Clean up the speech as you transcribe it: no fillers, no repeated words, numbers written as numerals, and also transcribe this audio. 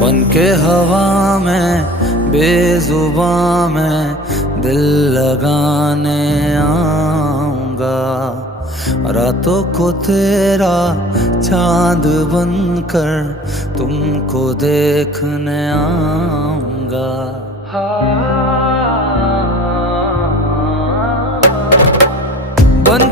बन के हवा में बेजुबां में दिल लगाने आऊंगा। रातों को तेरा चांद बनकर तुमको देखने आऊंगा। बन